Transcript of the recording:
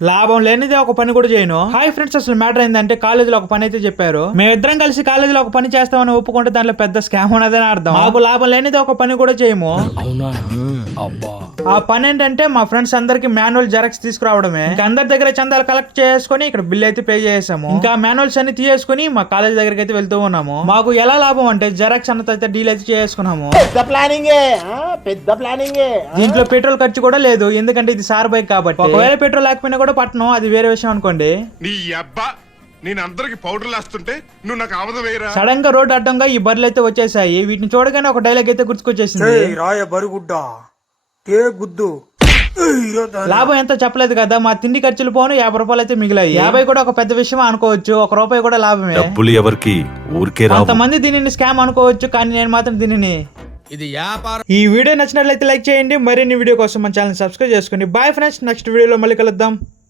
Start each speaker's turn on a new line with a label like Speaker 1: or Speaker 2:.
Speaker 1: లాభం లేనిది ఒక పని కూడా చేయను. హాయ్ ఫ్రెండ్స్, అసలు మ్యాటర్ ఏంటంటే కాలేజీలో ఒక పని అయితే చెప్పారు. మేమిద్దరం కలిసి కాలేజీలో ఒక పని చేస్తామని ఒప్పుకుంటే దాంట్లో పెద్ద స్కామ్ ఉన్నదని అర్థం. మాకు లాభం లేనిది ఒక పని కూడా చేయము. ఆ పని ఏంటంటే మా ఫ్రెండ్స్ అందరికి మాన్యువల్ జెరాక్స్ తీసుకురావడమే. ఇంకా అందరి దగ్గర చందాలు కలెక్ట్ చేసుకుని ఇక్కడ బిల్ అయితే పే చేసాము. ఇంకా మాన్యువల్స్ అన్ని తీసుకుని మా కాలేజ్ దగ్గరికి అయితే వెళ్తూ ఉన్నాము. మాకు ఎలా లాభం అంటే జెరాక్స్ అన్నతో అయితే డీల్ అయితే చేసుకున్నాము. దీంట్లో పెట్రోల్ ఖర్చు కూడా లేదు, ఎందుకంటే ఇది సార్ బైక్ కాబట్టి. ఒకవేళ పెట్రోల్ లేకపోయినా కూడా పట్టణం, అది వేరే విషయం అనుకోండి.
Speaker 2: నేను అందరికి పౌడర్ వేస్తుంటే నువ్వు నాకు ఆమదం వేయరా.
Speaker 1: సడన్ గా రోడ్డు అడ్డంగా ఈ బర్రెలు అయితే వచ్చేసాయి. వీటిని చూడగానే ఒక డైలాగ్ అయితే గుర్తుకొచ్చేసింది. లాభం ఎంతో చెప్పలేదు కదా, మా తిండి ఖర్చులు పోను 50 రూపాయలు అయితే మిగిలాయి. 50 కూడా ఒక పెద్ద విషయం అనుకోవచ్చు, 1 రూపాయి కూడా లాభమే.
Speaker 3: డబ్బులు ఎవరికి ఊరికే రావు.
Speaker 1: కొంతమంది దీనిని స్కామ్ అనుకోవచ్చు, కానీ నేను మాత్రం దీనిని
Speaker 4: ఇది వ్యాపారం.
Speaker 1: ఈ వీడియో నచ్చినట్లయితే లైక్ చేయండి. మరిన్ని వీడియో కోసం మన ఛానల్ సబ్స్క్రైబ్ చేసుకోండి. బాయ్ ఫ్రెండ్స్, నెక్స్ట్ వీడియోలో మళ్ళీ కలుద్దాం.